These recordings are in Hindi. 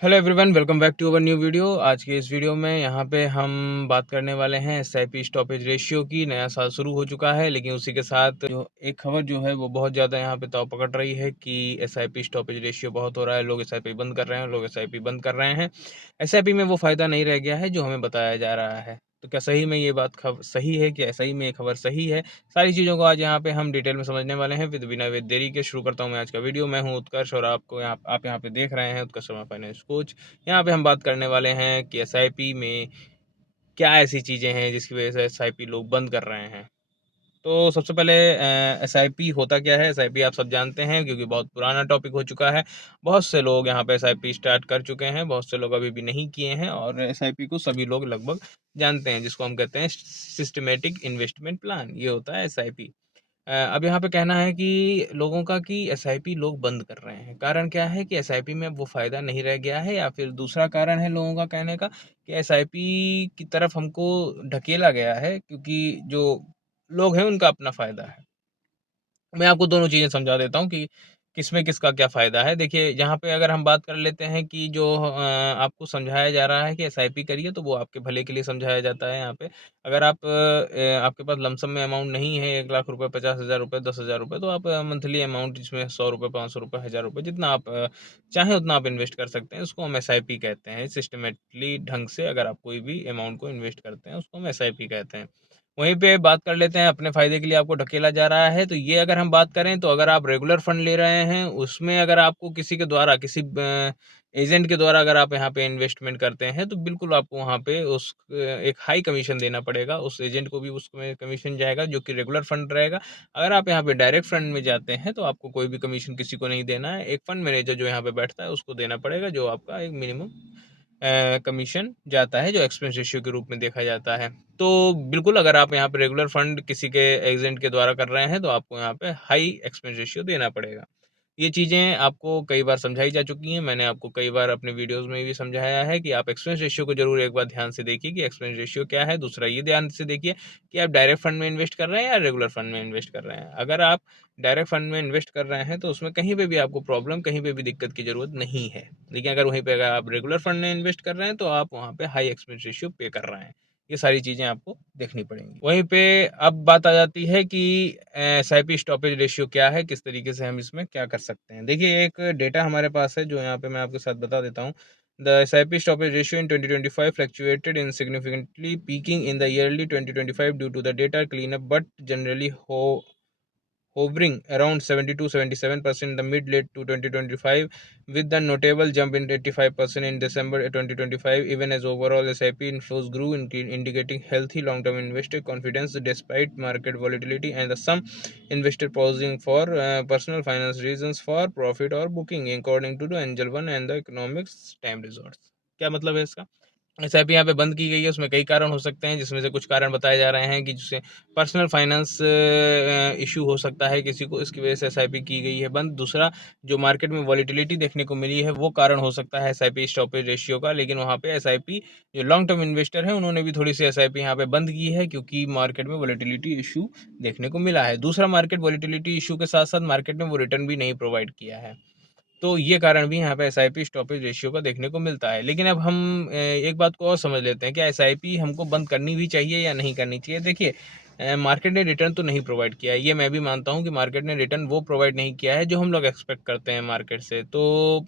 Hello everyone, welcome back to our new video. आज के इस वीडियो में यहाँ पे हम बात करने वाले हैं एसआईपी स्टॉपेज रेशियो की। नया साल शुरू हो चुका है, लेकिन उसी के साथ जो एक खबर जो है वो बहुत ज़्यादा यहाँ पे ताव पकड़ रही है कि एसआईपी स्टॉपेज रेशियो बहुत हो रहा है। लोग एसआईपी बंद कर रहे हैं, लोग एसआईपी बंद कर रहे हैं। एसआईपी में वो फ़ायदा नहीं रह गया है जो हमें बताया जा रहा है। तो क्या सही में ये बात सही है? क्या सही में ये खबर सही है? सारी चीज़ों को आज यहाँ पे हम डिटेल में समझने वाले हैं। विद बिना वे देरी के शुरू करता हूँ मैं आज का वीडियो। मैं हूँ उत्कर्ष और आप यहाँ पे देख रहे हैं उत्कर्ष शर्मा फाइनेंस कोच। यहाँ पे हम बात करने वाले हैं कि एसआईपी में क्या ऐसी चीज़ें हैं जिसकी वजह से एसआईपी लोग बंद कर रहे हैं। तो सबसे पहले एसआईपी होता क्या है? एसआईपी आप सब जानते हैं क्योंकि बहुत पुराना टॉपिक हो चुका है। बहुत से लोग यहाँ पे एसआईपी स्टार्ट कर चुके हैं, बहुत से लोग अभी भी नहीं किए हैं और एसआईपी को सभी लोग लगभग जानते हैं, जिसको हम कहते हैं सिस्टमैटिक इन्वेस्टमेंट प्लान। ये होता है एसआईपी। अब यहाँ पे कहना है कि लोगों का कि एसआईपी लोग बंद कर रहे हैं। कारण क्या है कि एसआईपी में अब वो फ़ायदा नहीं रह गया है, या फिर दूसरा कारण है लोगों का कहने का कि एसआईपी की तरफ हमको ढकेला गया है क्योंकि जो लोग हैं उनका अपना फ़ायदा है। मैं आपको दोनों चीज़ें समझा देता हूँ कि किसमें किसका क्या फ़ायदा है। देखिए, यहाँ पे अगर हम बात कर लेते हैं कि जो आपको समझाया जा रहा है कि एसआईपी करिए, तो वो आपके भले के लिए समझाया जाता है यहाँ पे। अगर आपके पास लमसम में अमाउंट नहीं है, 1 लाख रुपए, 50,000 रुपए, 10,000 रुपए, तो आप मंथली अमाउंट जिसमें ₹100, ₹500, ₹1000 जितना आप चाहें उतना आप इन्वेस्ट कर सकते हैं। उसको हम एसआईपी कहते हैं। सिस्टमैटिकली ढंग से अगर आप कोई भी अमाउंट को इन्वेस्ट करते हैं, उसको हम एसआईपी कहते हैं। वहीं पे बात कर लेते हैं अपने फ़ायदे के लिए आपको ढकेला जा रहा है, तो ये अगर हम बात करें तो अगर आप रेगुलर फंड ले रहे हैं, उसमें अगर आपको किसी के द्वारा एजेंट के द्वारा अगर आप यहाँ पे इन्वेस्टमेंट करते हैं, तो बिल्कुल आपको वहाँ पे एक हाई कमीशन देना पड़ेगा। उस एजेंट को भी उसमें कमीशन जाएगा जो कि रेगुलर फंड रहेगा। अगर आप यहाँ पे डायरेक्ट फंड में जाते हैं, तो आपको कोई भी कमीशन किसी को नहीं देना है। एक फंड मैनेजर जो यहाँ पे बैठता है उसको देना पड़ेगा, जो आपका एक मिनिमम कमीशन जाता है, जो एक्सपेंस रेशियो के रूप में देखा जाता है। तो बिल्कुल अगर आप यहाँ पे रेगुलर फंड किसी के एजेंट के द्वारा कर रहे हैं, तो आपको यहाँ पे हाई एक्सपेंस रेशियो देना पड़ेगा। ये चीज़ें आपको कई बार समझाई जा चुकी हैं। मैंने आपको कई बार अपने वीडियोज़ में भी समझाया है कि आप एक्सपेंस रेशियो को ज़रूर एक बार ध्यान से देखिए कि एक्सपेंस रेशियो क्या है। दूसरा ये ध्यान से देखिए कि आप डायरेक्ट फंड में इन्वेस्ट कर रहे हैं या रेगुलर फंड में इन्वेस्ट कर रहे हैं। अगर आप डायरेक्ट फंड में इन्वेस्ट कर रहे हैं, तो उसमें कहीं पे भी आपको प्रॉब्लम, कहीं पे भी दिक्कत की ज़रूरत नहीं है। लेकिन अगर वहीं पे अगर आप रेगुलर फंड में इन्वेस्ट कर रहे हैं, तो आप वहाँ पे हाई एक्सपेंस रेशियो पे कर रहे हैं। ये सारी चीज़ें आपको देखनी पड़ेंगी। वहीं पे अब बात आ जाती है कि एसआईपी स्टॉपेज रेशियो क्या है, किस तरीके से हम इसमें क्या कर सकते हैं। देखिए, एक डेटा हमारे पास है जो यहाँ पे मैं आपके साथ बता देता हूँ। The SIP stoppage ratio in 2025 fluctuated in significantly, peaking in the early 2025 due to the data cleanup, but generally hovering around 70 to 77% in the mid late to 2025, with the notable jump in 85% in December 2025, even as overall SIP inflows grew, indicating healthy long-term investor confidence despite market volatility and some investor pausing for personal finance reasons for profit or booking, according to the Angel One and the Economics Time Resorts। क्या मतलब है इसका? एसआईपी यहाँ पे बंद की गई है, उसमें कई कारण हो सकते हैं, जिसमें से कुछ कारण बताए जा रहे हैं कि जिससे पर्सनल फाइनेंस इशू हो सकता है किसी को, इसकी वजह से एसआईपी की गई है बंद। दूसरा, जो मार्केट में वॉलीटिलिटी देखने को मिली है, वो कारण हो सकता है एसआईपी स्टॉपेज रेशियो का। लेकिन वहाँ पे एसआईपी जो लॉन्ग टर्म इन्वेस्टर हैं, उन्होंने भी थोड़ी सी एसआईपी यहाँ पे बंद की है क्योंकि मार्केट में वॉलीटिलिटी इशू देखने को मिला है। दूसरा, मार्केट वॉलीटिलिटी इशू के साथ साथ मार्केट में वो रिटर्न भी नहीं प्रोवाइड किया है। तो ये कारण भी यहाँ पे एसआईपी स्टॉपेज रेशियो का देखने को मिलता है। लेकिन अब हम एक बात को और समझ लेते हैं, क्या एसआईपी हमको बंद करनी भी चाहिए या नहीं करनी चाहिए। देखिए, मार्केट ने रिटर्न तो नहीं प्रोवाइड किया है, ये मैं भी मानता हूँ कि मार्केट ने रिटर्न वो प्रोवाइड नहीं किया है जो हम लोग एक्सपेक्ट करते हैं मार्केट से। तो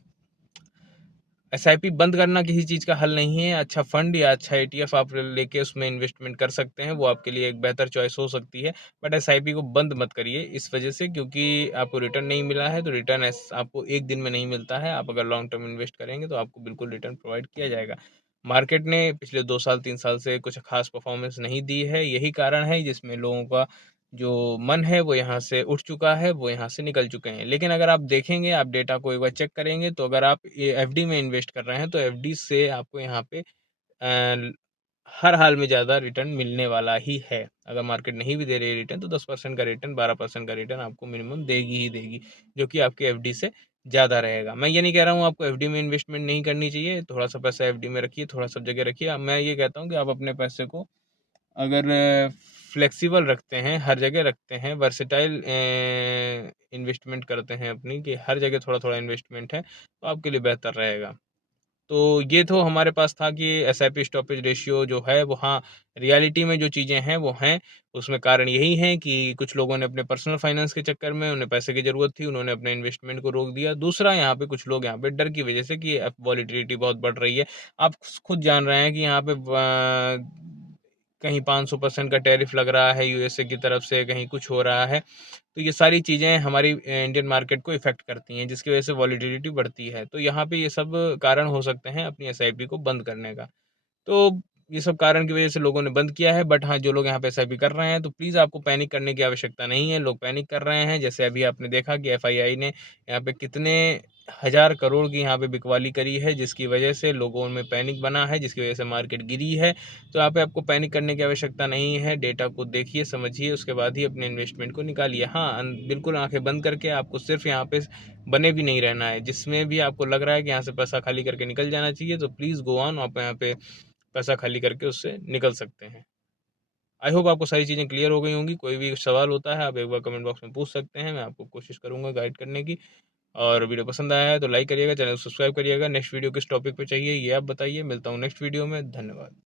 एसआईपी बंद करना किसी चीज़ का हल नहीं है। अच्छा फंड या अच्छा ईटीएफ आप लेके उसमें इन्वेस्टमेंट कर सकते हैं, वो आपके लिए एक बेहतर चॉइस हो सकती है। बट एसआईपी को बंद मत करिए इस वजह से, क्योंकि आपको रिटर्न नहीं मिला है, तो रिटर्न आपको एक दिन में नहीं मिलता है। आप अगर लॉन्ग टर्म इन्वेस्ट करेंगे तो आपको बिल्कुल रिटर्न प्रोवाइड किया जाएगा। मार्केट ने पिछले 2 साल 3 साल से कुछ खास परफॉर्मेंस नहीं दी है, यही कारण है जिसमें लोगों का जो मन है वो यहाँ से उठ चुका है, वो यहाँ से निकल चुके हैं। लेकिन अगर आप देखेंगे, आप डेटा को एक बार चेक करेंगे, तो अगर आप ये एफडी में इन्वेस्ट कर रहे हैं, तो एफडी से आपको यहाँ पे हर हाल में ज़्यादा रिटर्न मिलने वाला ही है। अगर मार्केट नहीं भी दे रही है रिटर्न, तो 10% का रिटर्न, 12% का रिटर्न आपको मिनिमम देगी ही देगी, जो कि आपकी एफडी से ज़्यादा रहेगा। मैं ये नहीं कह रहा हूँ आपको एफडी में इन्वेस्टमेंट नहीं करनी चाहिए, थोड़ा-सा पैसा एफडी में रखिए, थोड़ा सब जगह रखिए। मैं ये कहता हूँ कि आप अपने पैसे को अगर फ्लेक्सिबल रखते हैं, हर जगह रखते हैं, वर्सेटाइल इन्वेस्टमेंट करते हैं अपनी, कि हर जगह थोड़ा-थोड़ा इन्वेस्टमेंट है, तो आपके लिए बेहतर रहेगा। तो ये तो हमारे पास था कि एसआईपी स्टॉपेज रेशियो जो है वो, हाँ, रियलिटी में जो चीज़ें हैं वो हैं। उसमें कारण यही है कि कुछ लोगों ने अपने पर्सनल फाइनेंस के चक्कर में, उन्हें पैसे की ज़रूरत थी, उन्होंने अपने इन्वेस्टमेंट को रोक दिया। दूसरा, यहाँ पे कुछ लोग यहाँ पे डर की वजह से कि अब वॉलेटिलिटी बहुत बढ़ रही है। आप खुद जान रहे हैं कि यहाँ पे कहीं 500% का टैरिफ लग रहा है यूएसए की तरफ से, कहीं कुछ हो रहा है। तो ये सारी चीज़ें हमारी इंडियन मार्केट को इफ़ेक्ट करती हैं, जिसकी वजह से वॉलेटिलिटी बढ़ती है। तो यहाँ पे ये सब कारण हो सकते हैं अपनी एसआईपी को बंद करने का। तो ये सब कारण की वजह से लोगों ने बंद किया है। बट हाँ, जो लोग यहाँ पे एसआईपी कर रहे हैं, तो प्लीज़ आपको पैनिक करने की आवश्यकता नहीं है। लोग पैनिक कर रहे हैं। जैसे अभी आपने देखा कि एफआईआई ने यहाँ पे कितने हज़ार करोड़ की यहाँ पे बिकवाली करी है, जिसकी वजह से लोगों में पैनिक बना है, जिसकी वजह से मार्केट गिरी है। तो यहाँ पे आपको पैनिक करने की आवश्यकता नहीं है। डेटा को देखिए, समझिए, उसके बाद ही अपने इन्वेस्टमेंट को निकालिए। हाँ, बिल्कुल आँखें बंद करके आपको सिर्फ़ यहाँ पे बने भी नहीं रहना है। जिसमें भी आपको लग रहा है कि यहाँ से पैसा खाली करके निकल जाना चाहिए, तो प्लीज़ गो ऑन, आप यहाँ पे पैसा खाली करके उससे निकल सकते हैं। आई होप आपको सारी चीज़ें क्लियर हो गई होंगी। कोई भी सवाल होता है, आप एक बार कमेंट बॉक्स में पूछ सकते हैं, मैं आपको कोशिश करूँगा गाइड करने की। और वीडियो पसंद आया है तो लाइक करिएगा, चैनल को सब्सक्राइब करिएगा। नेक्स्ट वीडियो किस टॉपिक पे चाहिए ये आप बताइए। मिलता हूँ नेक्स्ट वीडियो में। धन्यवाद।